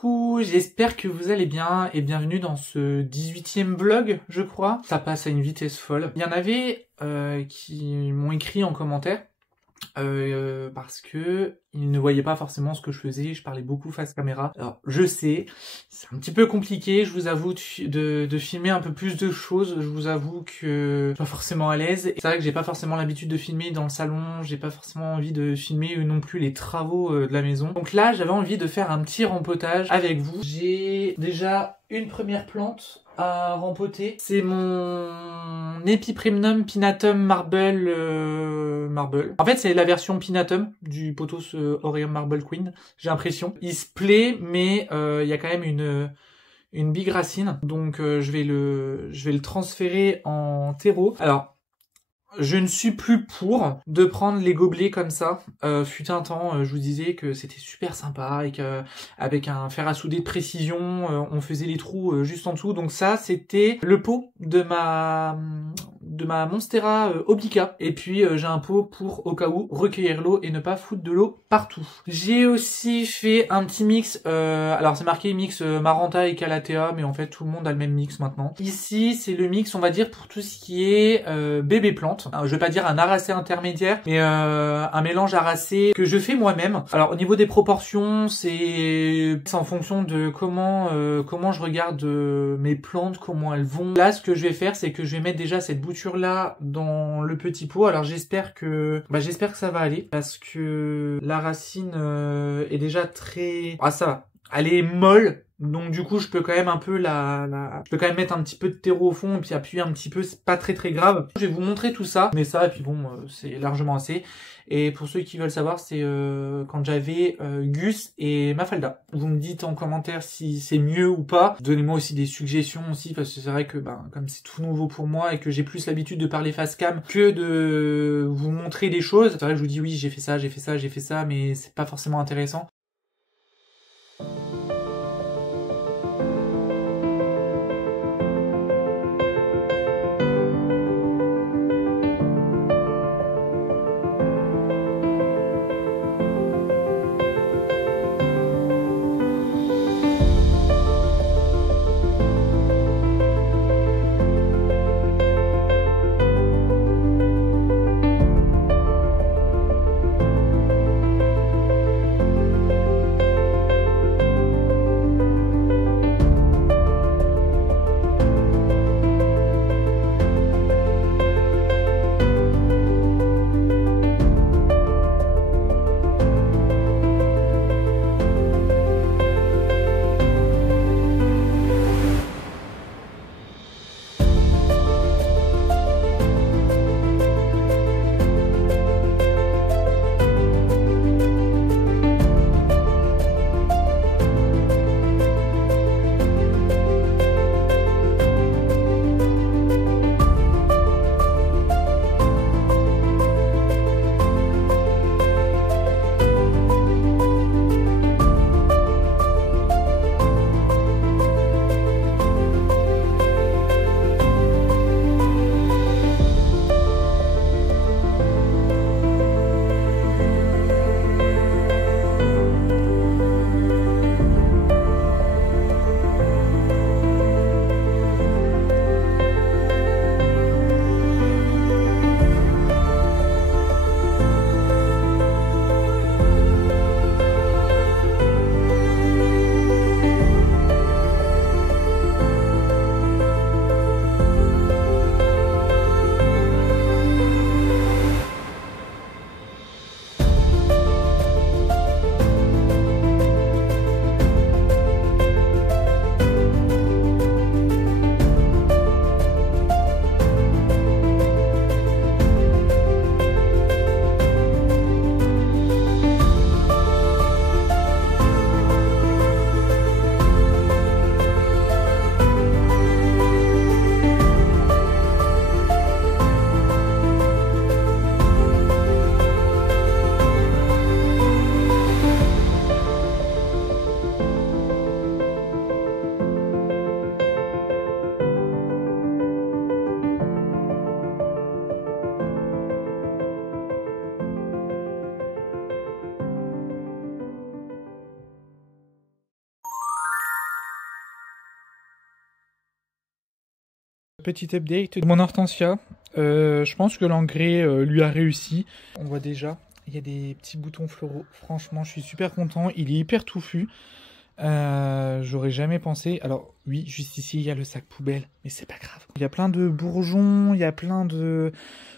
Coucou, j'espère que vous allez bien et bienvenue dans ce 18e vlog, je crois. Ça passe à une vitesse folle. Il y en avait qui m'ont écrit en commentaire parce que ils ne voyaient pas forcément ce que je faisais, je parlais beaucoup face caméra. Alors je sais, c'est un petit peu compliqué, je vous avoue, de filmer un peu plus de choses, je vous avoue que je suis pas forcément à l'aise. C'est vrai que j'ai pas forcément l'habitude de filmer dans le salon, j'ai pas forcément envie de filmer non plus les travaux de la maison. Donc là j'avais envie de faire un petit rempotage avec vous. J'ai déjà une première plante à rempoter. C'est mon Epipremnum Pinnatum Marble. En fait, c'est la version Pinnatum du Pothos Aureum Marble Queen. J'ai l'impression. Il se plaît, mais il y a quand même une big racine. Donc je vais le transférer en terreau. Alors, je ne suis plus pour de prendre les gobelets comme ça. Fut un temps, je vous disais que c'était super sympa et qu'avec un fer à souder de précision, on faisait les trous juste en dessous. Donc ça, c'était le pot de ma Monstera Obliqua. Et puis j'ai un pot pour, au cas où, recueillir l'eau et ne pas foutre de l'eau partout. J'ai aussi fait un petit mix. Alors c'est marqué mix Maranta et Calathea, mais en fait tout le monde a le même mix maintenant. Ici, c'est le mix, on va dire, pour tout ce qui est bébé plante. Alors, je vais pas dire un aracé intermédiaire, mais un mélange aracé que je fais moi-même. Alors au niveau des proportions, c'est en fonction de comment je regarde mes plantes, comment elles vont. Là, ce que je vais faire, c'est que je vais mettre déjà cette bouture là dans le petit pot. Alors j'espère que ça va aller parce que la racine est déjà très... Ah ça va, elle est molle. Donc du coup je peux quand même un peu je peux quand même mettre un petit peu de terreau au fond et puis appuyer un petit peu, c'est pas très grave. Je vais vous montrer tout ça, mais ça et puis bon c'est largement assez. Et pour ceux qui veulent savoir, c'est quand j'avais Gus et Mafalda. Vous me dites en commentaire si c'est mieux ou pas. Donnez-moi aussi des suggestions aussi, parce que c'est vrai que comme c'est tout nouveau pour moi et que j'ai plus l'habitude de parler face cam que de vous montrer des choses. C'est vrai que je vous dis oui j'ai fait ça, mais c'est pas forcément intéressant. Petit update de mon hortensia. Je pense que l'engrais lui a réussi. On voit déjà, il y a des petits boutons floraux. Franchement, je suis super content. Il est hyper touffu. J'aurais jamais pensé. Alors oui, juste ici, il y a le sac poubelle, mais c'est pas grave. Il y a plein de bourgeons, il y a plein de...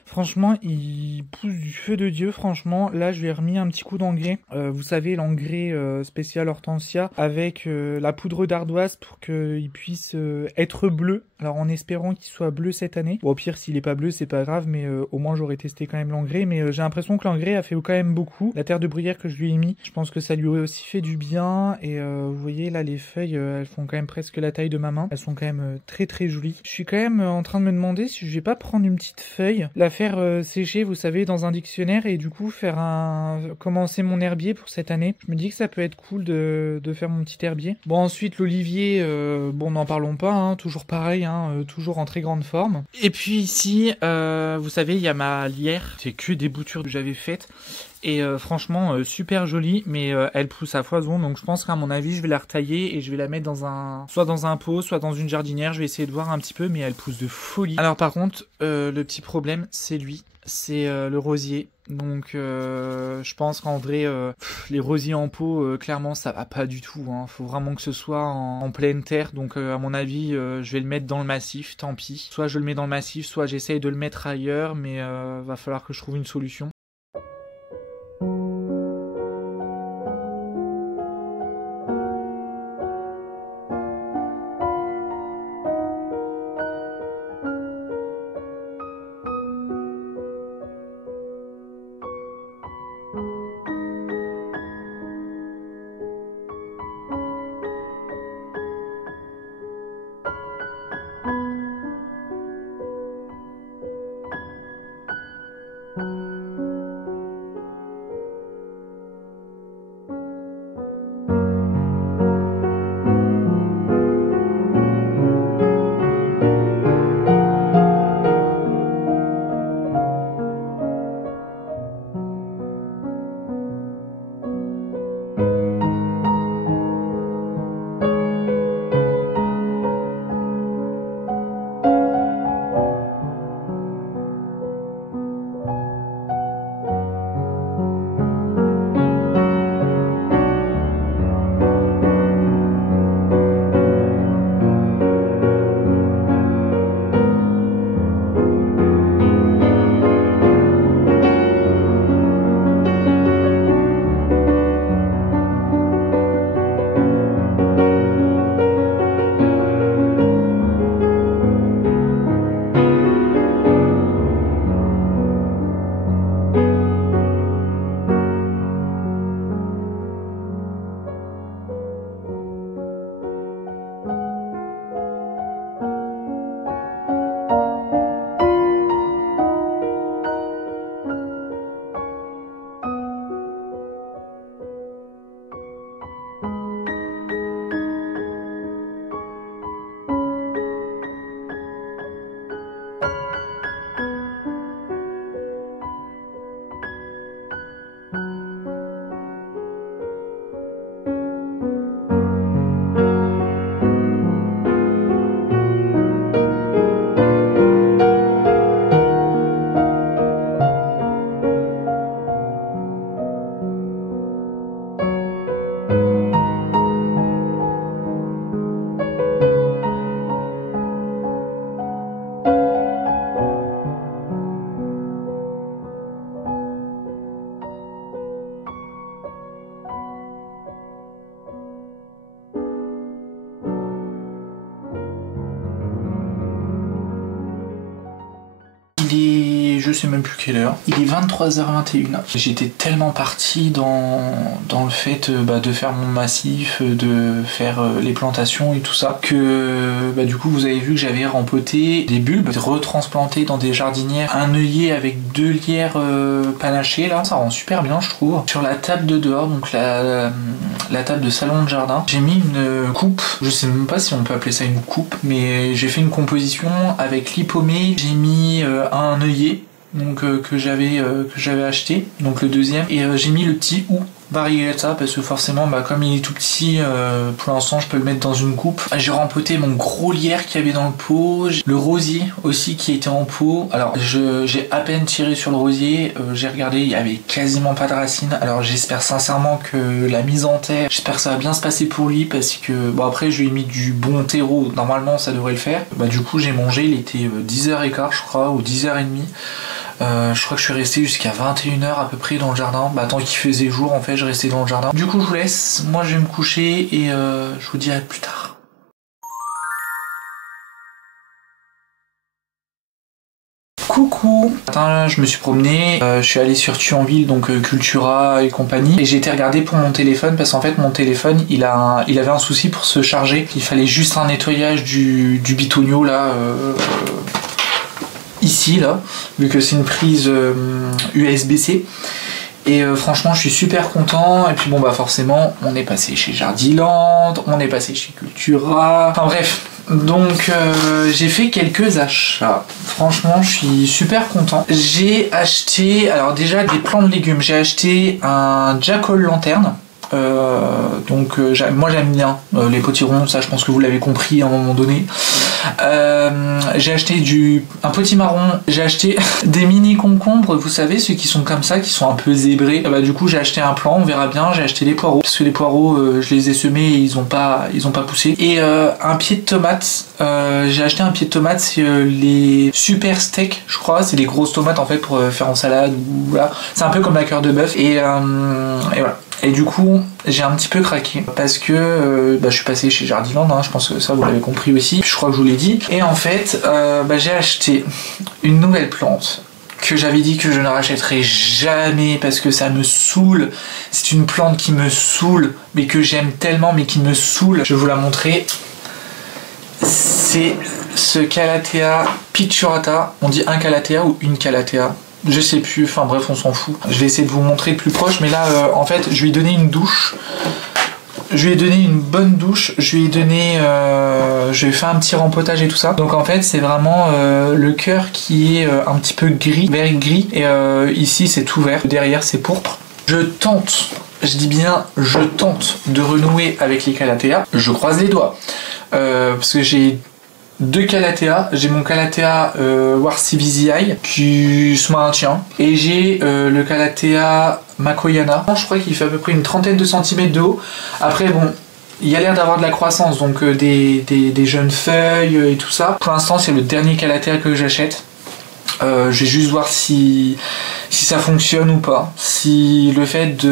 Franchement, il pousse du feu de Dieu, franchement. Là, je lui ai remis un petit coup d'engrais. Vous savez, l'engrais spécial hortensia avec la poudre d'ardoise pour qu'il puisse être bleu. Alors, en espérant qu'il soit bleu cette année. Bon, au pire, s'il est pas bleu, c'est pas grave, mais au moins, j'aurais testé quand même l'engrais. Mais j'ai l'impression que l'engrais a fait quand même beaucoup. La terre de bruyère que je lui ai mis, je pense que ça lui a aussi fait du bien. Et vous voyez, là, les feuilles, elles font quand même presque la taille de ma main. Elles sont quand même très, très jolies. Je suis quand même en train de me demander si je vais pas prendre une petite feuille, la faire sécher, vous savez, dans un dictionnaire et du coup commencer mon herbier pour cette année. Je me dis que ça peut être cool de faire mon petit herbier. Bon, ensuite l'olivier, bon, n'en parlons pas, hein, toujours pareil, hein, toujours en très grande forme. Et puis ici, vous savez, il y a ma lierre, c'est que des boutures que j'avais faites. Et franchement, super jolie, mais elle pousse à foison, donc je pense qu'à mon avis, je vais la retailler et je vais la mettre soit dans un pot, soit dans une jardinière. Je vais essayer de voir un petit peu, mais elle pousse de folie. Alors par contre, le petit problème, c'est lui, c'est le rosier. Donc je pense qu'en vrai, les rosiers en pot, clairement, ça va pas du tout. Hein. Faut vraiment que ce soit en pleine terre, donc à mon avis, je vais le mettre dans le massif, tant pis. Soit je le mets dans le massif, soit j'essaye de le mettre ailleurs, mais va falloir que je trouve une solution. Je sais même plus quelle heure. Il est 23h21. J'étais tellement parti dans le fait de faire mon massif, de faire les plantations et tout ça, que du coup vous avez vu que j'avais rempoté des bulbes, retransplanté dans des jardinières, un œillet avec 2 lierres panachées là, ça rend super bien je trouve. Sur la table de dehors, donc la table de salon de jardin, j'ai mis une coupe, je sais même pas si on peut appeler ça une coupe, mais j'ai fait une composition avec lit paumé, j'ai mis un œillet donc que j'avais acheté, donc le deuxième, et j'ai mis le petit hou variegata parce que forcément comme il est tout petit, pour l'instant je peux le mettre dans une coupe. J'ai rempoté mon gros lierre qu'il y avait dans le pot, le rosier aussi qui était en pot. Alors j'ai à peine tiré sur le rosier, j'ai regardé, il y avait quasiment pas de racines. Alors j'espère sincèrement que la mise en terre, j'espère que ça va bien se passer pour lui parce que bon après je lui ai mis du bon terreau, normalement ça devrait le faire. Du coup j'ai mangé, il était 10h15 je crois ou 10h30. Je crois que je suis resté jusqu'à 21h à peu près dans le jardin. Tant qu'il faisait jour en fait je restais dans le jardin. Du coup je vous laisse, moi je vais me coucher et je vous dis à plus tard. Coucou. Matin, je me suis promené, je suis allé sur Thionville, donc Cultura et compagnie, et j'ai été regarder pour mon téléphone parce qu'en fait mon téléphone il avait un souci pour se charger. Il fallait juste un nettoyage du bitonio là, ici là, vu que c'est une prise USB-C. Et franchement je suis super content. Et puis bon forcément on est passé chez Jardiland, on est passé chez Cultura, enfin bref. Donc j'ai fait quelques achats. Franchement je suis super content. J'ai acheté, alors déjà des plants de légumes. J'ai acheté un Jack-o'-lanterne. Moi j'aime bien les potirons, ça je pense que vous l'avez compris à un moment donné. J'ai acheté un potimarron, j'ai acheté des mini concombres, vous savez ceux qui sont comme ça, qui sont un peu zébrés. Du coup j'ai acheté un plant, on verra bien. J'ai acheté des poireaux parce que les poireaux je les ai semés et ils ont pas poussé. Et un pied de tomate, j'ai acheté un pied de tomate, c'est les super steaks je crois, c'est les grosses tomates en fait pour faire en salade ou voilà. C'est un peu comme la cœur de bœuf et voilà. Et du coup, j'ai un petit peu craqué parce que je suis passé chez Jardiland, je pense que ça vous l'avez compris aussi, je crois que je vous l'ai dit. Et en fait, j'ai acheté une nouvelle plante que j'avais dit que je ne rachèterais jamais parce que ça me saoule. C'est une plante qui me saoule, mais que j'aime tellement, mais qui me saoule. Je vais vous la montrer. C'est ce Calathea picturata. On dit un Calathea ou une Calathea, je sais plus, enfin bref on s'en fout. Je vais essayer de vous montrer de plus proche, mais là en fait je lui ai donné une douche. Je lui ai donné une bonne douche, je lui ai fait un petit rempotage et tout ça. Donc en fait c'est vraiment le cœur qui est un petit peu gris, vert gris. Et ici c'est tout vert, derrière c'est pourpre. Je dis bien je tente de renouer avec les Calathea. Je croise les doigts. Parce que j'ai deux Calathea, j'ai mon Calathea Warcivizii qui se maintient et j'ai le Calathea Makoyana. Je crois qu'il fait à peu près une trentaine de centimètres de haut. Après bon, il y a l'air d'avoir de la croissance, donc des jeunes feuilles et tout ça. Pour l'instant c'est le dernier Calathea que j'achète. Je vais juste voir si ça fonctionne ou pas. Si le fait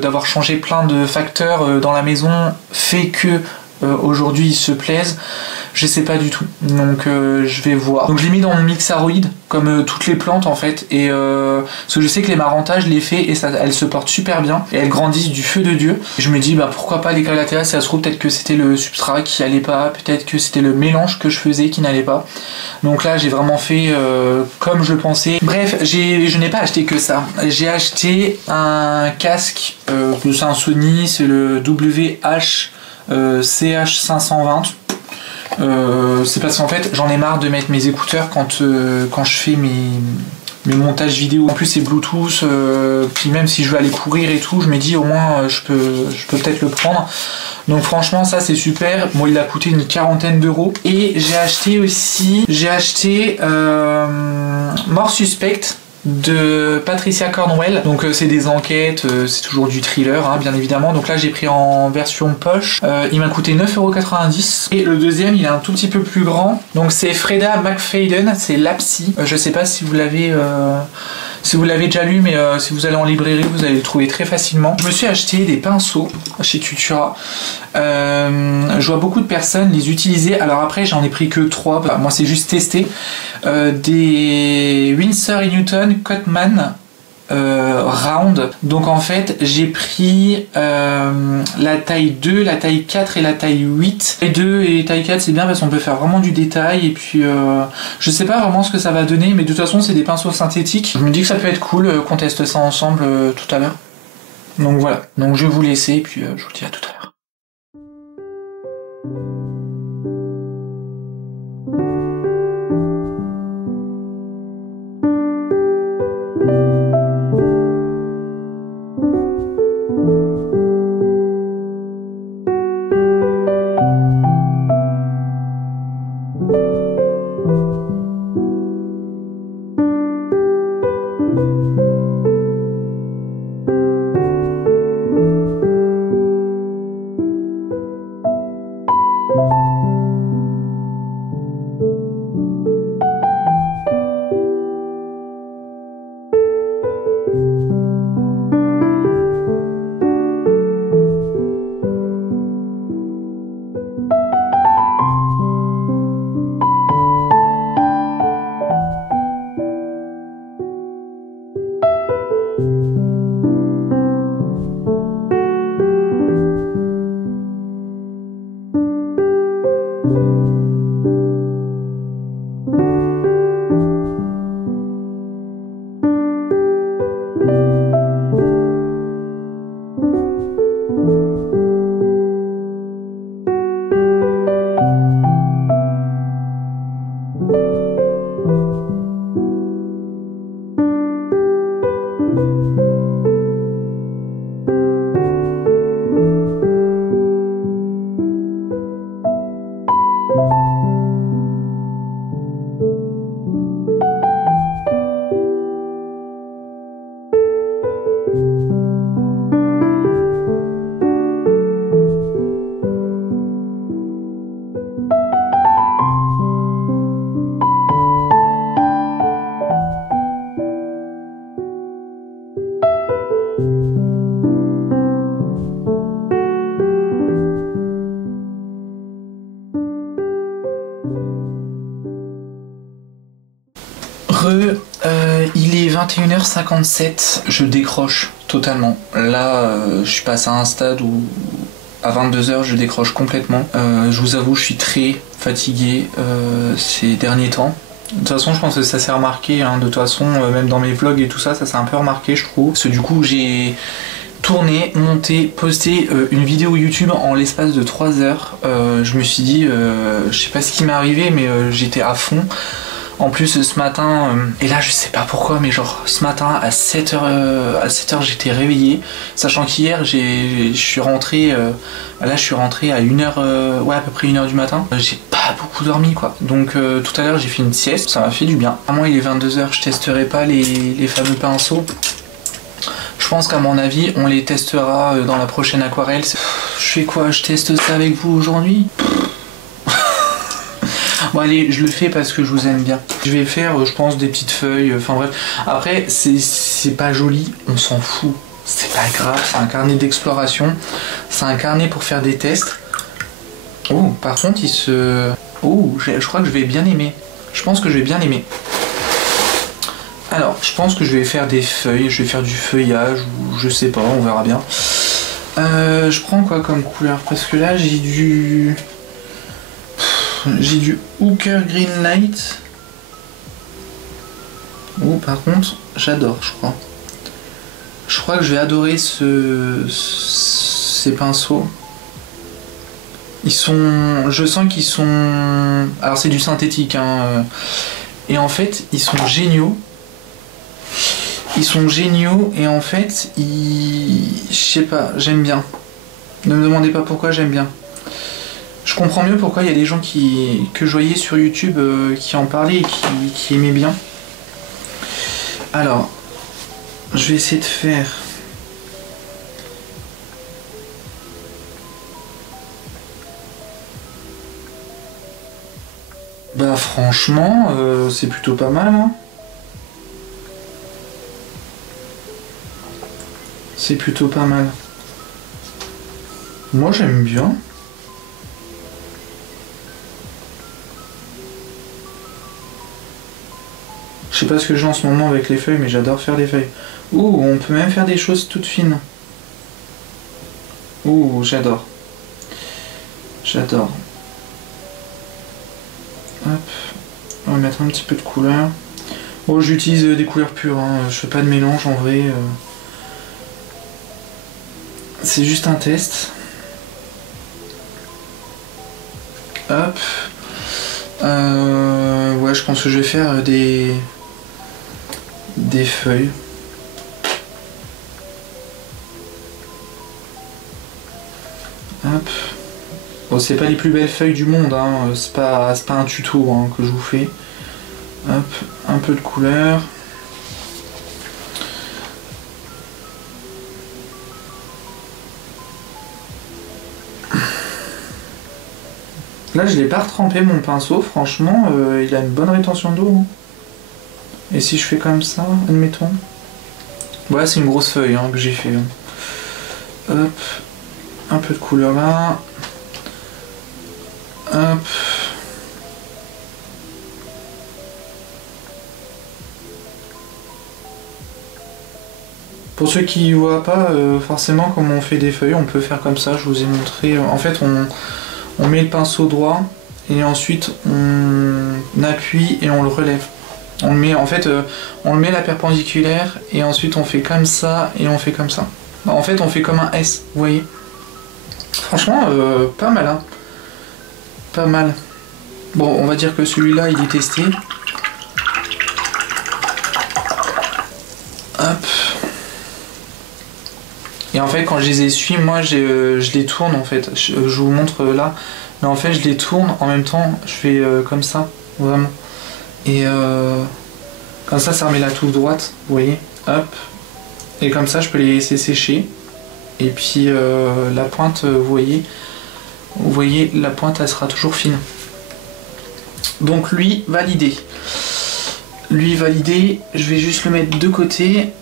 d'avoir changé plein de facteurs dans la maison fait que aujourd'hui ils se plaisent. Je sais pas du tout, donc je vais voir. Donc je l'ai mis dans mon mixaroïde, comme toutes les plantes en fait, et parce que je sais que les marantas je les fais et elles se portent super bien, et elles grandissent du feu de Dieu. Et je me dis pourquoi pas les Calathea, si ça se trouve peut-être que c'était le substrat qui allait pas, peut-être que c'était le mélange que je faisais qui n'allait pas. Donc là j'ai vraiment fait comme je le pensais. Bref, je n'ai pas acheté que ça. J'ai acheté un casque, c'est un Sony, c'est le WH-CH520. C'est parce qu'en fait j'en ai marre de mettre mes écouteurs quand je fais mes montages vidéo. En plus c'est Bluetooth, puis même si je veux aller courir et tout, je me dis au moins je peux peut-être le prendre. Donc franchement ça c'est super. Moi il a coûté une quarantaine d'euros. Et j'ai acheté Mort Suspect de Patricia Cornwell. Donc c'est des enquêtes, c'est toujours du thriller bien évidemment. Donc là j'ai pris en version poche, il m'a coûté 9,90 €. Et le deuxième il est un tout petit peu plus grand, donc c'est Freda McFadden, c'est la psy. Je sais pas si vous l'avez déjà lu, mais si vous allez en librairie vous allez le trouver très facilement. Je me suis acheté des pinceaux chez Cultura. Je vois beaucoup de personnes les utiliser. Alors après j'en ai pris que 3, moi c'est juste testé. Des Winsor & Newton Cotman round. Donc en fait j'ai pris la taille 2, la taille 4 et la taille 8. Taille 2 et taille 4 c'est bien parce qu'on peut faire vraiment du détail. Et puis je sais pas vraiment ce que ça va donner, mais de toute façon c'est des pinceaux synthétiques. Je me dis que ça peut être cool qu'on teste ça ensemble tout à l'heure. Donc voilà, donc je vais vous laisser et puis je vous dis à tout à l'heure. Il est 21h57, je décroche totalement. Là, je suis passé à un stade où à 22h je décroche complètement. Je vous avoue, je suis très fatigué ces derniers temps. De toute façon, je pense que ça s'est remarqué, hein. De toute façon, même dans mes vlogs et tout ça, ça s'est un peu remarqué, je trouve. Parce que du coup, j'ai tourné, monté, posté une vidéo YouTube en l'espace de 3 heures. Je me suis dit, je sais pas ce qui m'est arrivé, mais j'étais à fond. En plus ce matin, et là je sais pas pourquoi, mais genre ce matin à 7h j'étais réveillé, sachant qu'hier je suis rentré, là je suis rentré à 1h, ouais à peu près 1h du matin. J'ai pas beaucoup dormi quoi, donc tout à l'heure j'ai fait une sieste, ça m'a fait du bien. Vraiment il est 22h, je testerai pas les fameux pinceaux. Je pense qu'à mon avis on les testera dans la prochaine aquarelle. Je fais quoi? Je teste ça avec vous aujourd'hui? Bon allez, je le fais parce que je vous aime bien. Je vais faire, je pense, des petites feuilles, enfin bref. Après, c'est pas joli, on s'en fout. C'est pas grave, c'est un carnet d'exploration. C'est un carnet pour faire des tests. Oh, par contre, il se... Oh, je crois que je vais bien aimer. Je pense que je vais bien aimer. Alors, je pense que je vais faire des feuilles, je vais faire du feuillage, ou je sais pas, on verra bien. Je prends quoi comme couleur? Parce que là, j'ai du Hooker Green Light. Oh, par contre, j'adore, je crois. Je crois que je vais adorer ces pinceaux. Ils sont... Je sens qu'ils sont... Alors, c'est du synthétique, hein. Et en fait, ils sont géniaux. Ils sont géniaux et en fait, je sais pas, j'aime bien. Ne me demandez pas pourquoi, j'aime bien. Je comprends mieux pourquoi il y a des gens que je voyais sur YouTube qui en parlaient et qui aimaient bien. Alors, je vais essayer de faire... Bah franchement, c'est plutôt pas mal, hein. C'est plutôt pas mal. Moi j'aime bien. Je sais pas ce que j'ai en ce moment avec les feuilles, mais j'adore faire des feuilles. Ouh, on peut même faire des choses toutes fines. Ouh, j'adore. J'adore. Hop. On va mettre un petit peu de couleur. Bon, j'utilise des couleurs pures, hein. Je fais pas de mélange en vrai. C'est juste un test. Hop. Ouais, je pense que je vais faire des feuilles. Hop. Bon, c'est pas les plus belles feuilles du monde, hein. C'est pas un tuto hein, que je vous fais. Hop, un peu de couleur. Là, je l'ai pas retrempé mon pinceau, franchement, il a une bonne rétention d'eau. Hein. Et si je fais comme ça, admettons. Voilà, c'est une grosse feuille hein, que j'ai fait. Hein. Hop, un peu de couleur là. Hop. Pour ceux qui ne voient pas forcément comment on fait des feuilles, on peut faire comme ça, je vous ai montré. En fait, on met le pinceau droit et ensuite on appuie et on le relève. On le met, en fait, on le met à la perpendiculaire et ensuite on fait comme ça et on fait comme ça. En fait, on fait comme un S, vous voyez. Franchement, pas mal, hein. Pas mal. Bon, on va dire que celui-là, il est testé. Hop. Et en fait, quand je les essuie, moi, je les tourne, en fait. Je vous montre là. Mais en fait, je les tourne en même temps. Je fais comme ça, vraiment. Et comme ça remet la touffe droite, vous voyez. Hop. Et comme ça, je peux les laisser sécher. Et puis, la pointe, vous voyez, la pointe, elle sera toujours fine. Donc, lui, validé. Lui, validé. Je vais juste le mettre de côté.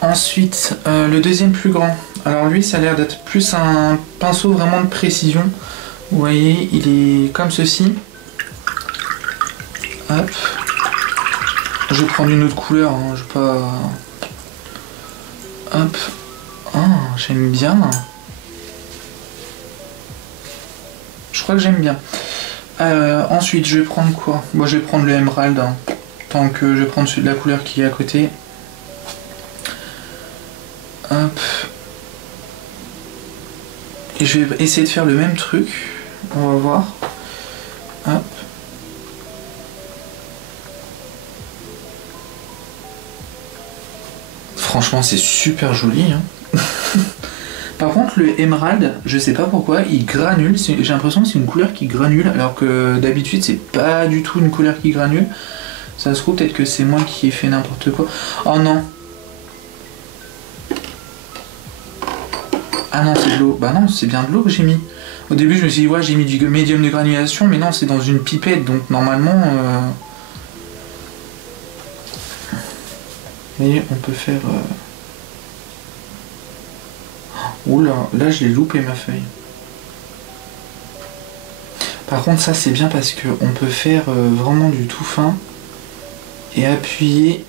Ensuite, le deuxième plus grand. Alors lui, ça a l'air d'être plus un pinceau vraiment de précision. Vous voyez, il est comme ceci. Hop. Je vais prendre une autre couleur. Hein. Je vais pas... Hop. Ah, j'aime bien. Je crois que j'aime bien. Ensuite, je vais prendre quoi? Moi, je vais prendre le émeraude. Hein. Tant que je vais prendre celui de la couleur qui est à côté. Hop. Et je vais essayer de faire le même truc. On va voir. Hop. Franchement, c'est super joli. Hein. Par contre, le émeraude, je sais pas pourquoi, il granule. J'ai l'impression que c'est une couleur qui granule, alors que d'habitude, c'est pas du tout une couleur qui granule. Ça se trouve, peut-être que c'est moi qui ai fait n'importe quoi. Oh non. Ah non, c'est de l'eau. Bah non, c'est bien de l'eau que j'ai mis. Au début, je me suis dit, ouais, j'ai mis du médium de granulation, mais non, c'est dans une pipette, donc normalement... Vous voyez, on peut faire... Oula, là, je l'ai loupé, ma feuille. Par contre, ça, c'est bien parce qu'on peut faire vraiment du tout fin et appuyer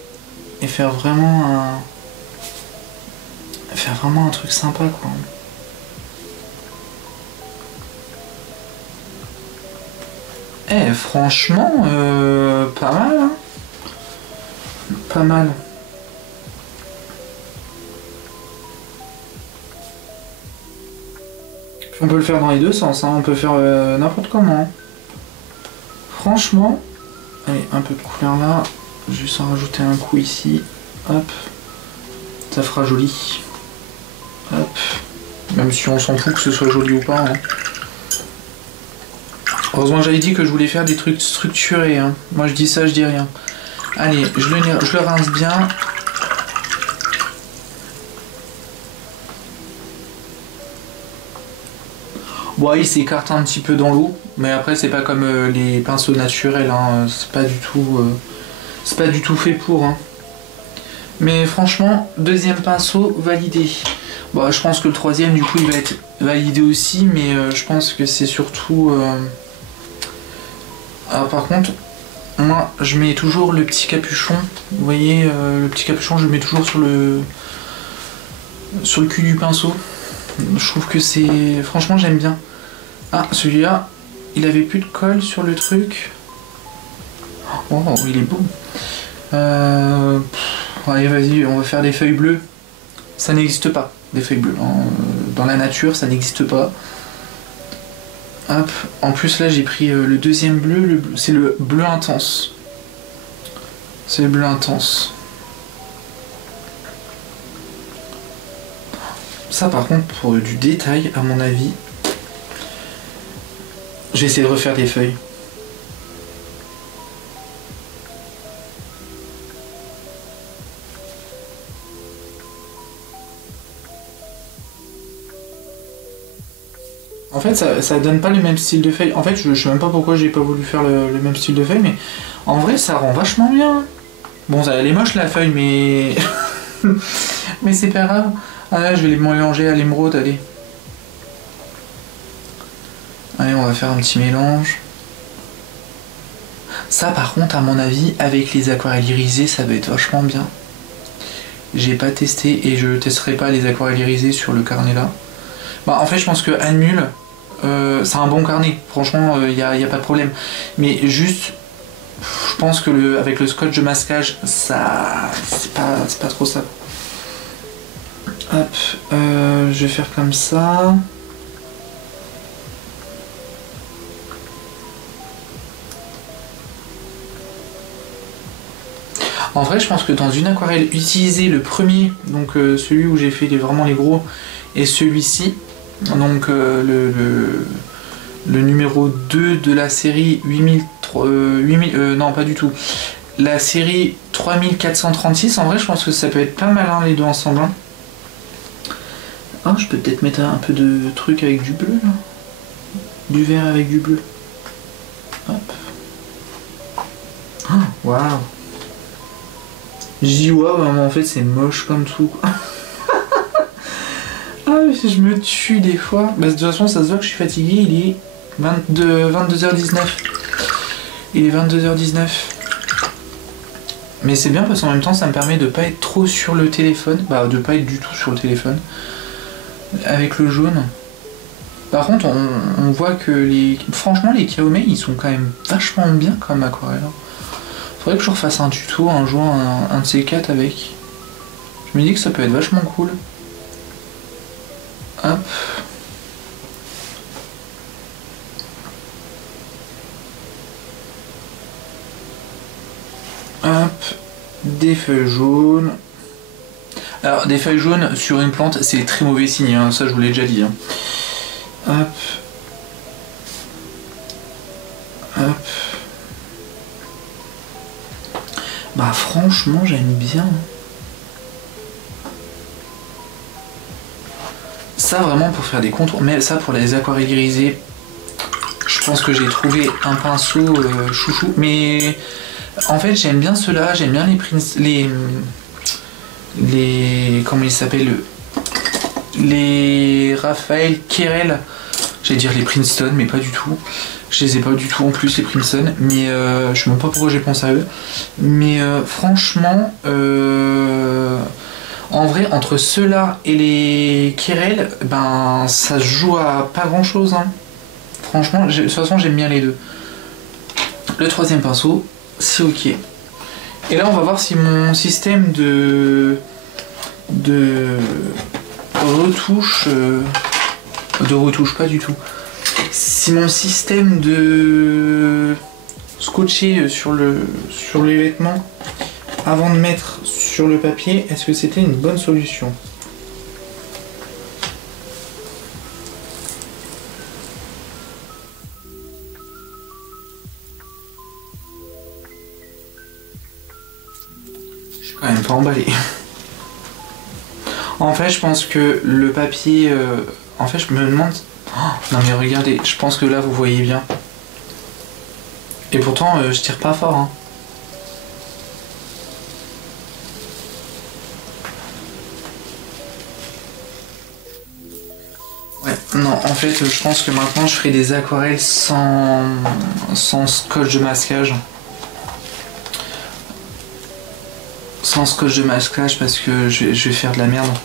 et faire vraiment un truc sympa, quoi. Eh, franchement, pas mal, hein. Pas mal. On peut le faire dans les deux sens, hein. On peut faire n'importe comment. Franchement, allez, un peu de couleur là. Juste en rajouter un coup ici. Hop. Ça fera joli. Hop. Même si on s'en fout que ce soit joli ou pas. Hein. Heureusement, j'avais dit que je voulais faire des trucs structurés. Hein. Moi, je dis ça, je dis rien. Allez, je le rince bien. Bon, il s'écarte un petit peu dans l'eau, mais après c'est pas comme les pinceaux naturels, hein. C'est pas du tout fait pour. Hein. Mais franchement, deuxième pinceau validé. Bon, je pense que le troisième du coup il va être validé aussi, mais je pense que c'est surtout. Alors par contre, moi je mets toujours le petit capuchon. Vous voyez, le petit capuchon, je le mets toujours sur le cul du pinceau. Je trouve que c'est... Franchement, j'aime bien. Ah, celui-là, il avait plus de colle sur le truc. Oh, il est beau. Allez, vas-y, on va faire des feuilles bleues. Ça n'existe pas, des feuilles bleues. Dans la nature, ça n'existe pas. Hop. En plus, là, j'ai pris le deuxième bleu. C'est le bleu intense. C'est le bleu intense. Ça, par contre, pour du détail, à mon avis, je vais essayer de refaire des feuilles. En fait, fait, ça donne pas le même style de feuille. En fait, je sais même pas pourquoi j'ai pas voulu faire le même style de feuille, mais en vrai, ça rend vachement bien. Bon, elle est moche la feuille, mais... mais c'est pas grave. Ah là, je vais les mélanger à l'émeraude, allez. Allez, on va faire un petit mélange. Ça, par contre, à mon avis, avec les aquarelles irisées, ça va être vachement bien. J'ai pas testé et je testerai pas les aquarelles irisées sur le carnet là. Bah, en fait, je pense que Anmul, c'est un bon carnet. Franchement, y a pas de problème. Mais juste, je pense que avec le scotch de masquage, ça, c'est pas trop ça. Hop, je vais faire comme ça. En vrai, je pense que dans une aquarelle, utiliser le premier, donc celui où j'ai fait vraiment les gros, et celui-ci, donc le numéro 2 de la série 8000, non pas du tout, la série 3436, en vrai, je pense que ça peut être pas mal, hein, les deux ensemble. Hein. Ah, je peux peut-être mettre un peu de truc avec du bleu, là. Du vert avec du bleu. Hop. Waouh. J'y vois, mais en fait c'est moche comme tout. Ah, je me tue des fois. Bah, de toute façon, ça se voit que je suis fatigué. Il est 22h19. Il est 22h19. Mais c'est bien parce qu'en même temps, ça me permet de pas être trop sur le téléphone. Bah, de pas être du tout sur le téléphone. Avec le jaune. Par contre, on voit que franchement, les Kaomei, ils sont quand même vachement bien comme aquarelle. Faudrait que je refasse un tuto un jour, un de ces quatre avec. Je me dis que ça peut être vachement cool. Hop. Hop. Des feuilles jaunes. Alors, des feuilles jaunes sur une plante, c'est très mauvais signe, hein. Ça je vous l'ai déjà dit. Hein. Hop. Hop. Bah franchement j'aime bien. Ça vraiment pour faire des contours, mais ça pour les aquarelles irisées, je pense que j'ai trouvé un pinceau chouchou. Mais en fait j'aime bien ceux-là, j'aime bien les comment ils s'appellent, les Raphaël Kerel, j'allais dire les Princeton mais pas du tout. Je les ai pas du tout en plus les Princeton, mais je sais même pas pourquoi j'ai pensé à eux. Mais franchement, en vrai, entre ceux-là et les Kerel, ben ça se joue à pas grand chose. Hein. Franchement, de toute façon j'aime bien les deux. Le troisième pinceau, c'est ok. Et là on va voir si mon système de retouche, pas du tout. Si mon système de scotcher sur les vêtements avant de mettre sur le papier, est-ce que c'était une bonne solution? Je suis quand même pas emballé. En fait, je pense que le papier... en fait, je me demande... Oh, non mais regardez, je pense que là vous voyez bien. Et pourtant je tire pas fort. Hein. Ouais, non, en fait je pense que maintenant je ferai des aquarelles sans scotch de masquage. Sans scotch de masquage parce que je vais faire de la merde.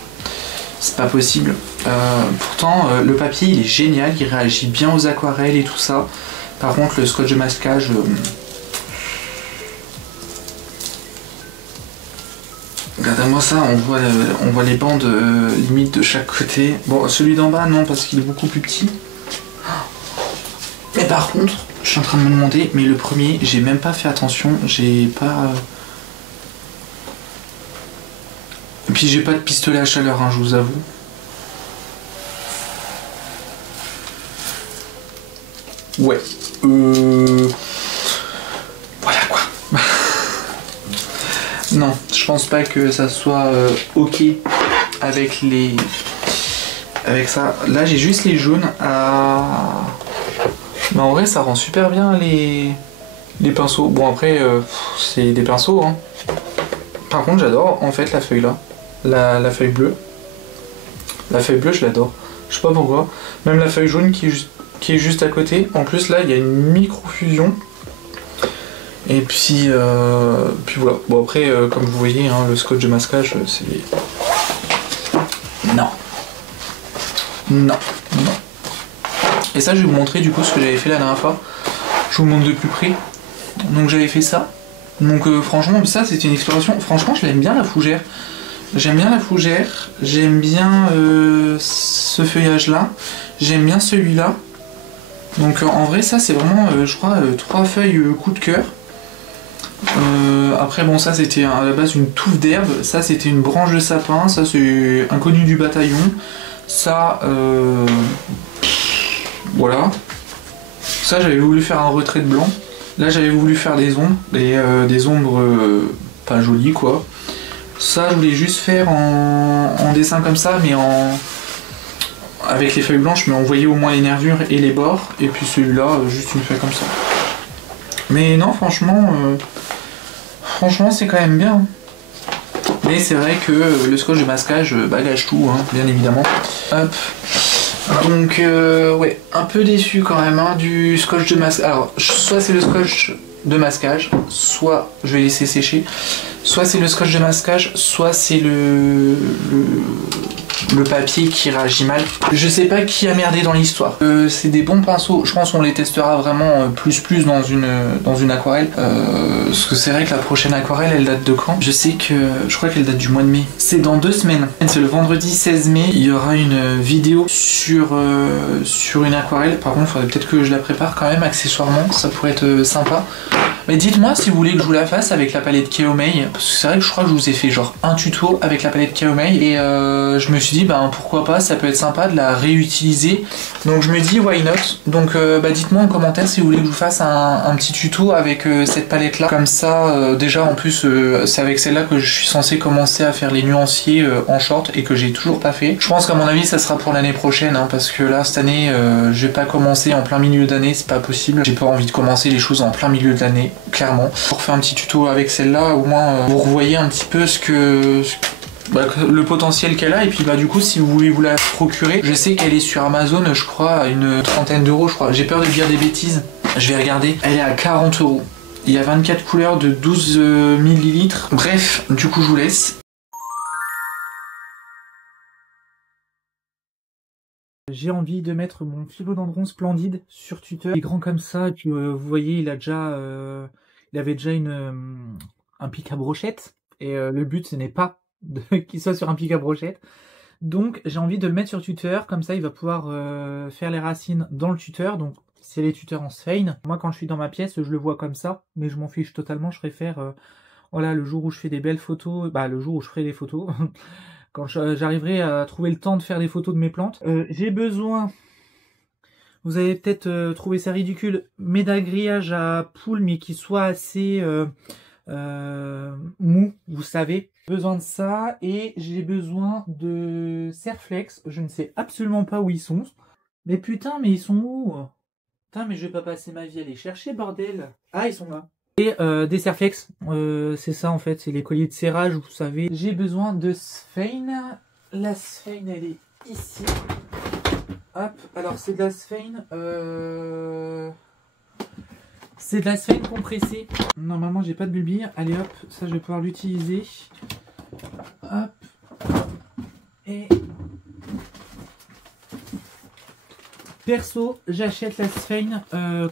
C'est pas possible. Pourtant, le papier il est génial, il réagit bien aux aquarelles et tout ça. Par contre, le scotch de masquage... Regardez-moi ça, on voit les bandes limites de chaque côté. Bon, celui d'en bas, non, parce qu'il est beaucoup plus petit. Mais par contre, je suis en train de me demander, mais le premier, j'ai même pas fait attention, j'ai pas... Et puis j'ai pas de pistolet à chaleur, hein, je vous avoue. Ouais. Voilà quoi. Non, je pense pas que ça soit ok avec avec ça. Là j'ai juste les jaunes à... Mais en vrai ça rend super bien les pinceaux. Bon après c'est des pinceaux hein. Par contre j'adore en fait la feuille là. La feuille bleue. La feuille bleue je l'adore. Je sais pas pourquoi. Même la feuille jaune qui est juste à côté. En plus là il y a une micro-fusion. Et puis voilà. Bon après comme vous voyez hein, le scotch de masquage c'est... Non. Non. Non. Et ça je vais vous montrer du coup ce que j'avais fait la dernière fois. Je vous montre de plus près. Donc j'avais fait ça. Donc franchement ça c'était une exploration. Franchement je l'aime bien la fougère. J'aime bien la fougère. J'aime bien ce feuillage là. J'aime bien celui-là. Donc en vrai ça c'est vraiment je crois 3 feuilles coup de cœur. Après bon ça c'était à la base une touffe d'herbe, ça c'était une branche de sapin, ça c'est inconnu du bataillon, ça voilà, ça j'avais voulu faire un retrait de blanc, là j'avais voulu faire des ombres, des ombres pas jolies quoi, ça je voulais juste faire en dessin comme ça mais avec les feuilles blanches mais on voyait au moins les nervures et les bords, et puis celui-là juste une feuille comme ça. Mais non franchement c'est quand même bien. Mais c'est vrai que le scotch de masquage gâche tout, hein, bien évidemment. Hop. Donc ouais, un peu déçu quand même hein, du scotch de masquage. Alors, soit c'est le scotch de masquage, soit je vais laisser sécher. Soit c'est le scotch de masquage, soit c'est le papier qui réagit mal. Je sais pas qui a merdé dans l'histoire. C'est des bons pinceaux. Je pense qu'on les testera vraiment plus dans une aquarelle. Parce que c'est vrai que la prochaine aquarelle, elle date de quand? Je crois qu'elle date du mois de mai. C'est dans 2 semaines. C'est le vendredi 16 mai. Il y aura une vidéo sur une aquarelle. Par contre, il faudrait peut-être que je la prépare quand même accessoirement. Ça pourrait être sympa. Mais dites-moi si vous voulez que je vous la fasse avec la palette Keomei, parce que c'est vrai que je crois que je vous ai fait genre un tuto avec la palette Keomei et je me suis dit ben pourquoi pas, ça peut être sympa de la réutiliser. Donc je me dis why not. Donc dites-moi en commentaire si vous voulez que je vous fasse un petit tuto avec cette palette là. Comme ça déjà en plus c'est avec celle-là que je suis censé commencer à faire les nuanciers en short et que j'ai toujours pas fait. Je pense qu'à mon avis ça sera pour l'année prochaine hein, parce que là cette année je vais pas commencer en plein milieu d'année, c'est pas possible. J'ai pas envie de commencer les choses en plein milieu de l'année. Clairement, pour faire un petit tuto avec celle-là, au moins vous revoyez un petit peu le potentiel qu'elle a, et puis du coup si vous voulez vous la procurer, je sais qu'elle est sur Amazon je crois à une 30aine d'euros je crois, j'ai peur de dire des bêtises, je vais regarder, elle est à 40 euros. Il y a 24 couleurs de 12 ml, bref, du coup je vous laisse. J'ai envie de mettre mon philodendron splendide sur tuteur. Il est grand comme ça, et puis vous voyez, il avait déjà un pic à brochette. Et le but, ce n'est pas qu'il soit sur un pic à brochette. Donc j'ai envie de le mettre sur tuteur, comme ça il va pouvoir faire les racines dans le tuteur. Donc c'est les tuteurs en sphène. Moi quand je suis dans ma pièce, je le vois comme ça, mais je m'en fiche totalement. Je préfère, voilà, le jour où je fais des belles photos, le jour où je ferai des photos... Quand j'arriverai à trouver le temps de faire des photos de mes plantes. J'ai besoin, vous avez peut-être trouvé ça ridicule, mais d'un grillage à poule, mais qui soit assez mou, vous savez. Besoin de ça, et j'ai besoin de Serflex. Je ne sais absolument pas où ils sont. Mais putain, mais ils sont où? Putain, mais je vais pas passer ma vie à les chercher, bordel. Ah, ils sont là. Et des Serflex, c'est ça en fait, c'est les colliers de serrage, vous savez. J'ai besoin de sphène. La sphène, elle est ici. Hop, alors c'est de la sphène. C'est de la sphène compressée. Normalement, j'ai pas de bulbille. Allez hop, ça je vais pouvoir l'utiliser. Hop. Et perso, j'achète la sphène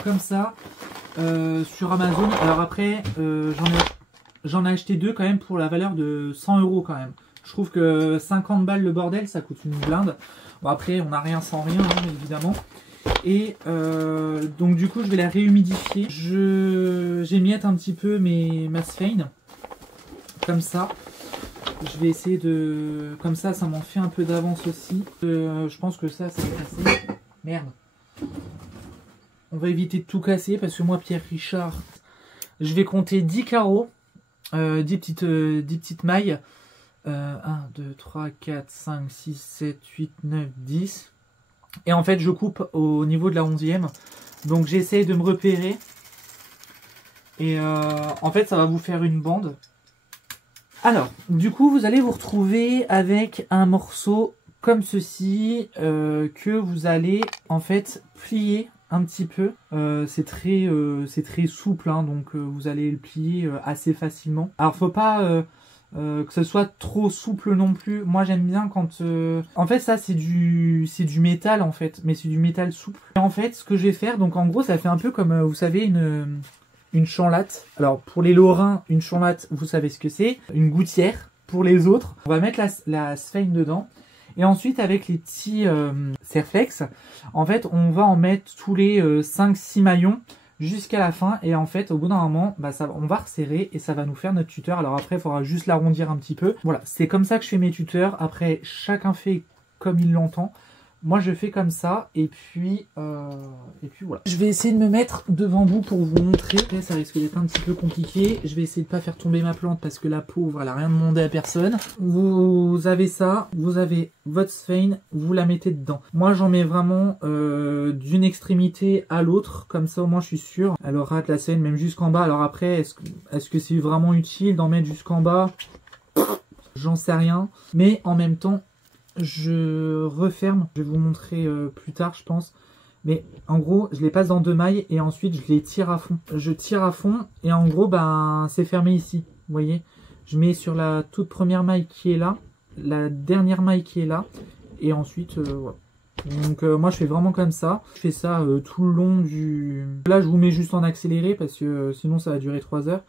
comme ça. Sur Amazon. Alors après j'en ai acheté 2 quand même pour la valeur de 100 € quand même. Je trouve que 50 balles le bordel, ça coûte une blinde. Bon après on n'a rien sans rien hein, évidemment. Et donc du coup je vais la réhumidifier. J'émiette un petit peu ma sphène comme ça. Je vais essayer de... Comme ça m'en fait un peu d'avance aussi. Je pense que ça va passer. Merde. On va éviter de tout casser parce que moi, Pierre Richard, je vais compter 10 carreaux, 10 petites mailles. 1, 2, 3, 4, 5, 6, 7, 8, 9, 10. Et en fait, je coupe au niveau de la 11e. Donc, j'essaye de me repérer. Et en fait, ça va vous faire une bande. Alors, du coup, vous allez vous retrouver avec un morceau comme ceci que vous allez en fait plier un petit peu. C'est très souple, hein, donc vous allez le plier assez facilement. Alors, faut pas que ce soit trop souple non plus. Moi, j'aime bien quand... En fait, ça, c'est du métal, en fait, mais c'est du métal souple. Et en fait, ce que je vais faire, donc en gros, ça fait un peu comme, vous savez, une chanlatte. Alors, pour les Lorrains, une chanlatte, vous savez ce que c'est. Une gouttière. Pour les autres, on va mettre la sphène dedans. Et ensuite, avec les petits Serflex, en fait, on va en mettre tous les 5-6 maillons jusqu'à la fin. Et en fait, au bout d'un moment, bah, on va resserrer et ça va nous faire notre tuteur. Alors après, il faudra juste l'arrondir un petit peu. Voilà, c'est comme ça que je fais mes tuteurs. Après, chacun fait comme il l'entend. Moi, je fais comme ça, et puis voilà. Je vais essayer de me mettre devant vous pour vous montrer. Là, ça risque d'être un petit peu compliqué. Je vais essayer de pas faire tomber ma plante parce que la pauvre, elle a rien demandé à personne. Vous avez ça, vous avez votre sphène, vous la mettez dedans. Moi, j'en mets vraiment d'une extrémité à l'autre, comme ça au moins je suis sûr. Elle aura de la sphène même jusqu'en bas. Alors après, est-ce que c'est vraiment utile d'en mettre jusqu'en bas? J'en sais rien. Mais en même temps, je referme, je vais vous montrer plus tard je pense, mais en gros je les passe dans 2 mailles et ensuite je les tire à fond. Je tire à fond et en gros ben c'est fermé ici, vous voyez. Je mets sur la toute première maille qui est là, la dernière maille qui est là, et ensuite voilà. Donc moi je fais vraiment comme ça, je fais ça tout le long du... Là je vous mets juste en accéléré parce que sinon ça va durer 3 heures.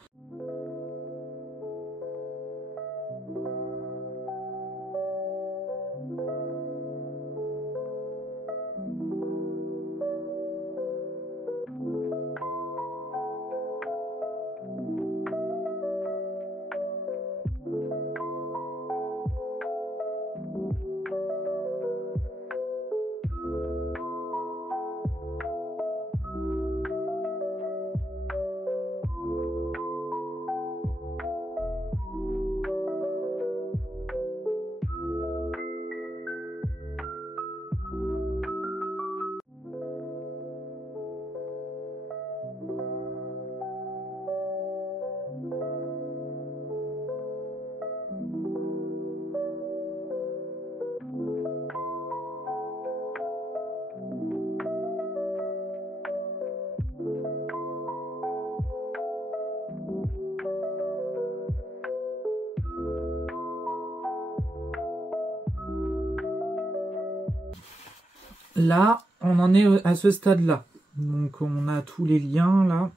Là, on en est à ce stade-là. Donc, on a tous les liens, là.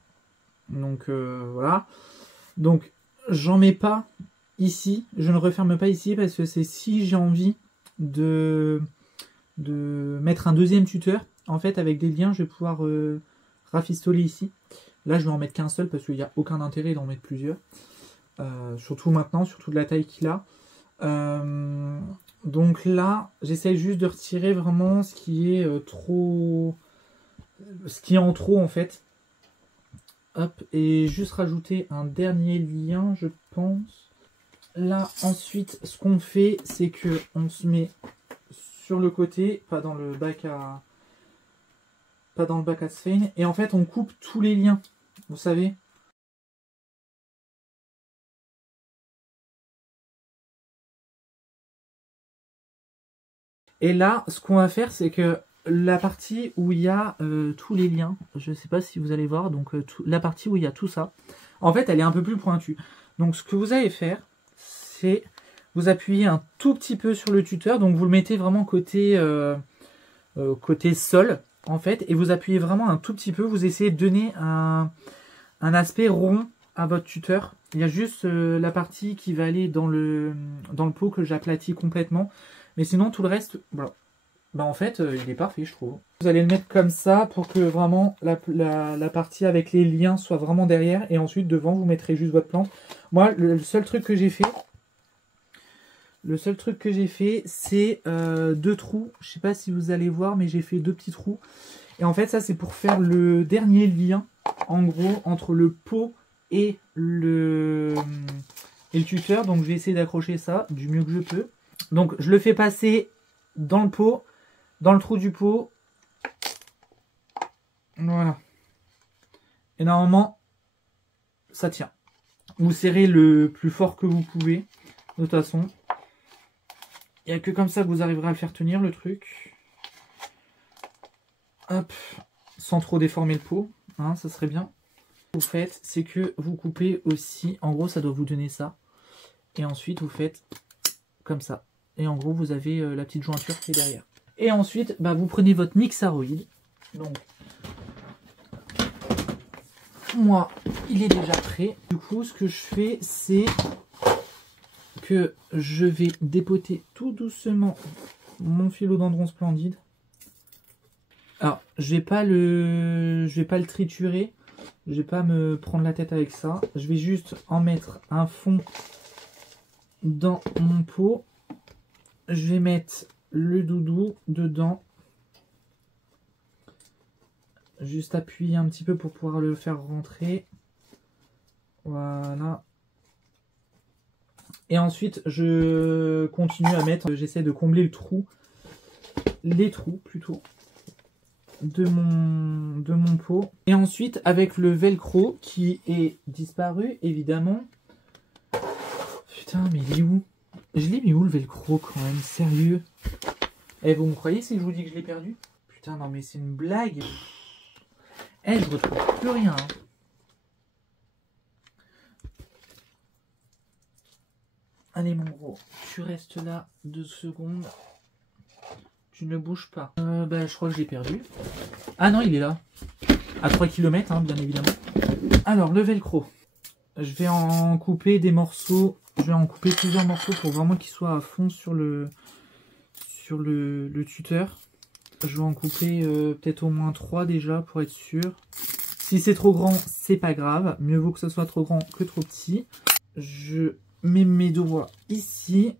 Donc, voilà. Donc, j'en mets pas ici. Je ne referme pas ici parce que c'est si j'ai envie de mettre un deuxième tuteur. En fait, avec des liens, je vais pouvoir rafistoler ici. Là, je vais en mettre qu'un seul parce qu'il n'y a aucun intérêt d'en mettre plusieurs. Surtout maintenant, surtout de la taille qu'il a. Donc là, j'essaye juste de retirer vraiment ce qui est ce qui est en trop en fait. Hop, et juste rajouter un dernier lien, je pense. Là, ensuite, ce qu'on fait, c'est que on se met sur le côté, pas dans le bac à sphène, et en fait, on coupe tous les liens. Vous savez. Et là, ce qu'on va faire, c'est que la partie où il y a tous les liens, je ne sais pas si vous allez voir, donc la partie où il y a tout ça, en fait, elle est un peu plus pointue. Donc, ce que vous allez faire, c'est vous appuyez un tout petit peu sur le tuteur, donc vous le mettez vraiment côté sol, en fait, et vous appuyez vraiment un tout petit peu, vous essayez de donner un aspect rond à votre tuteur. Il y a juste la partie qui va aller dans le pot que j'aplatis complètement. Mais sinon, tout le reste, voilà. Bah en fait, il est parfait, je trouve. Vous allez le mettre comme ça pour que vraiment la partie avec les liens soit vraiment derrière. Et ensuite, devant, vous mettrez juste votre plante. Moi, le seul truc que j'ai fait, c'est 2 trous. Je sais pas si vous allez voir, mais j'ai fait 2 petits trous. Et en fait, ça, c'est pour faire le dernier lien, en gros, entre le pot et et le tuteur. Donc je vais essayer d'accrocher ça du mieux que je peux. Donc je le fais passer dans le pot, dans le trou du pot. Voilà. Et normalement, ça tient. Vous serrez le plus fort que vous pouvez. De toute façon, il n'y a que comme ça que vous arriverez à le faire tenir le truc. Hop, sans trop déformer le pot, hein, ça serait bien. Ce que vous faites, c'est que vous coupez aussi, en gros ça doit vous donner ça. Et ensuite vous faites comme ça. Et en gros vous avez la petite jointure qui est derrière. Et ensuite, bah, vous prenez votre mixaroid. Donc, moi, il est déjà prêt. Du coup, ce que je fais, c'est que je vais dépoter tout doucement mon philodendron splendide. Alors, je vais pas le triturer, je vais pas me prendre la tête avec ça. Je vais juste en mettre un fond dans mon pot. Je vais mettre le doudou dedans. Juste appuyer un petit peu pour pouvoir le faire rentrer. Voilà. Et ensuite, je continue à mettre, j'essaie de combler le trou, les trous plutôt, de mon pot. Et ensuite, avec le velcro qui est disparu, évidemment. Putain, mais il est où? Je l'ai mis où le velcro quand même? Sérieux? Eh, vous me croyez si je vous dis que je l'ai perdu? Putain, non mais c'est une blague. Eh, je retrouve plus rien. Hein. Allez mon gros, tu restes là 2 secondes. Tu ne bouges pas. Bah, je crois que j'ai perdu. Ah non, il est là. À 3 km, hein, bien évidemment. Alors, le velcro. Je vais en couper des morceaux. Je vais en couper plusieurs morceaux pour vraiment qu'il soit à fond sur le tuteur. Je vais en couper peut-être au moins 3 déjà pour être sûr. Si c'est trop grand, c'est pas grave. Mieux vaut que ce soit trop grand que trop petit. Je mets mes doigts ici.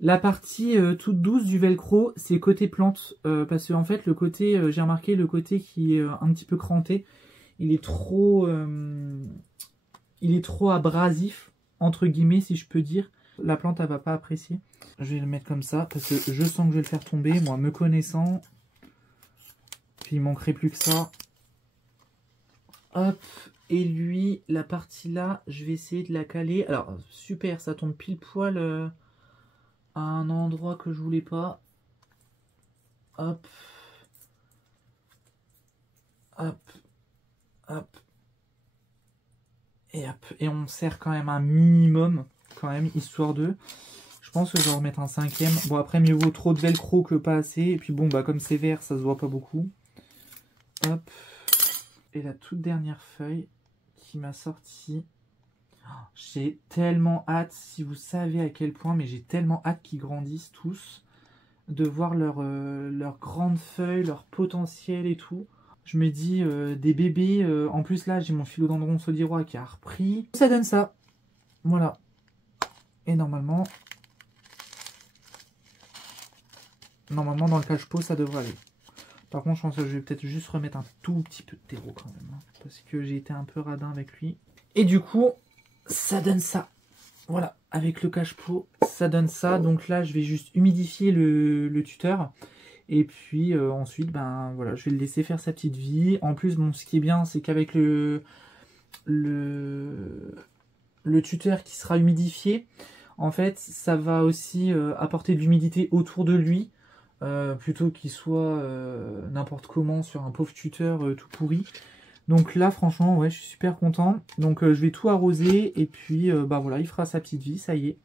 La partie toute douce du velcro, c'est côté plante. Parce que en fait, le côté, j'ai remarqué le côté qui est un petit peu cranté. Il est trop abrasif, entre guillemets, si je peux dire. La plante, elle va pas apprécier. Je vais le mettre comme ça, parce que je sens que je vais le faire tomber, moi, me connaissant. Puis il manquerait plus que ça. Hop. Et lui, la partie là, je vais essayer de la caler. Alors, super, ça tombe pile poil à un endroit que je voulais pas. Hop. Hop. Hop. Et hop. Et on serre quand même un minimum, quand même, histoire de... Je pense que je vais en remettre un 5e. Bon, après, mieux vaut trop de velcro que pas assez. Et puis bon, bah comme c'est vert, ça se voit pas beaucoup. Hop. Et la toute dernière feuille qui m'a sorti. J'ai tellement hâte, si vous savez à quel point, mais j'ai tellement hâte qu'ils grandissent tous, de voir leurs grandes feuilles, leur potentiel et tout. Je me dis, des bébés, en plus là, j'ai mon philodendron sodirois qui a repris. Ça donne ça. Voilà. Et normalement dans le cache-pot, ça devrait aller. Par contre, je pense que je vais peut-être juste remettre un tout petit peu de terreau quand même. Hein, parce que j'ai été un peu radin avec lui. Et du coup, ça donne ça. Voilà, avec le cache-pot, ça donne ça. Donc là, je vais juste humidifier le tuteur. Et puis ensuite, ben voilà, je vais le laisser faire sa petite vie. En plus, bon, ce qui est bien, c'est qu'avec le tuteur qui sera humidifié, en fait, ça va aussi apporter de l'humidité autour de lui. Plutôt qu'il soit n'importe comment sur un pauvre tuteur tout pourri. Donc là, franchement, ouais, je suis super content. Donc je vais tout arroser et puis bah voilà, il fera sa petite vie, ça y est.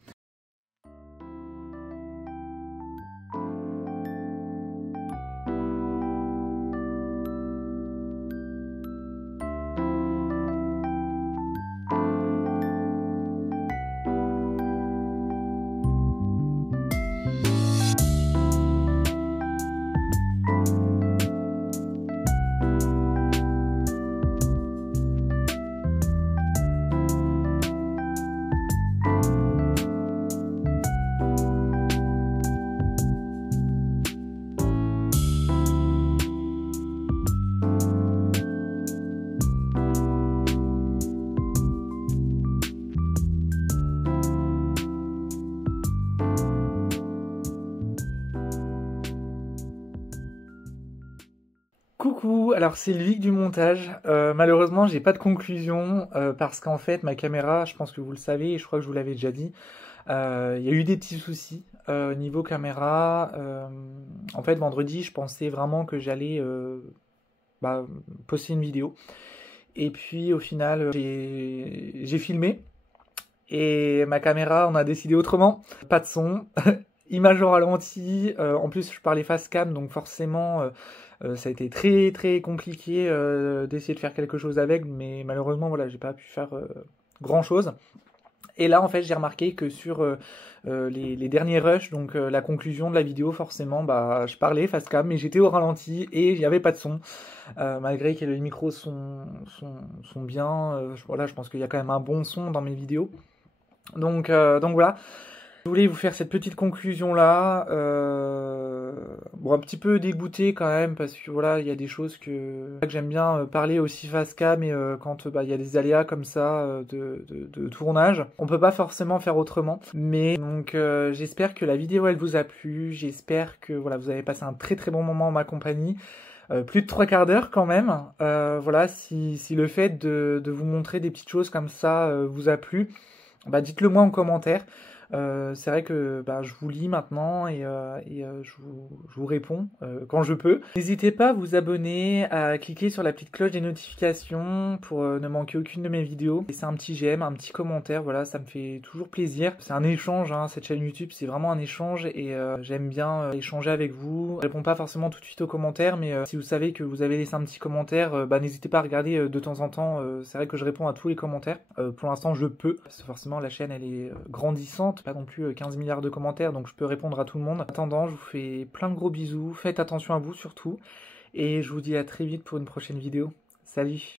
coup, alors c'est le hic du montage. Malheureusement, j'ai pas de conclusion parce qu'en fait, ma caméra, je pense que vous le savez, et je crois que je vous l'avais déjà dit, il y a eu des petits soucis niveau caméra. En fait, vendredi, je pensais vraiment que j'allais poster une vidéo. Et puis, au final, j'ai filmé. Et ma caméra, on a décidé autrement. Pas de son, image au ralenti. En plus, je parlais face cam, donc forcément, ça a été très très compliqué d'essayer de faire quelque chose avec. Mais malheureusement, voilà, j'ai pas pu faire grand chose. Et là, en fait, j'ai remarqué que sur les derniers rushs, donc la conclusion de la vidéo, forcément, je parlais face cam, mais j'étais au ralenti et il n'y avait pas de son. Malgré que les micros sont bien, voilà, je pense qu'il y a quand même un bon son dans mes vidéos. Donc voilà. Je voulais vous faire cette petite conclusion là, un petit peu dégoûté quand même parce que voilà, il y a des choses que j'aime bien parler aussi face cam, mais quand il y a des aléas comme ça de tournage, on peut pas forcément faire autrement. Mais donc j'espère que la vidéo elle vous a plu, j'espère que voilà vous avez passé un très très bon moment en ma compagnie. Plus de 3/4 d'heure quand même. Voilà, si le fait de vous montrer des petites choses comme ça vous a plu, dites-le moi en commentaire. C'est vrai que je vous lis maintenant et je vous réponds quand je peux. N'hésitez pas à vous abonner, à cliquer sur la petite cloche des notifications pour ne manquer aucune de mes vidéos. Laissez un petit j'aime, un petit commentaire, voilà, ça me fait toujours plaisir. C'est un échange, hein, cette chaîne YouTube, c'est vraiment un échange et j'aime bien échanger avec vous. Je réponds pas forcément tout de suite aux commentaires, mais si vous savez que vous avez laissé un petit commentaire, n'hésitez pas à regarder de temps en temps. C'est vrai que je réponds à tous les commentaires. Pour l'instant, je peux, parce que forcément la chaîne elle est grandissante. Pas non plus 15 milliards de commentaires, donc je peux répondre à tout le monde. En attendant, je vous fais plein de gros bisous, faites attention à vous surtout, et je vous dis à très vite pour une prochaine vidéo. Salut!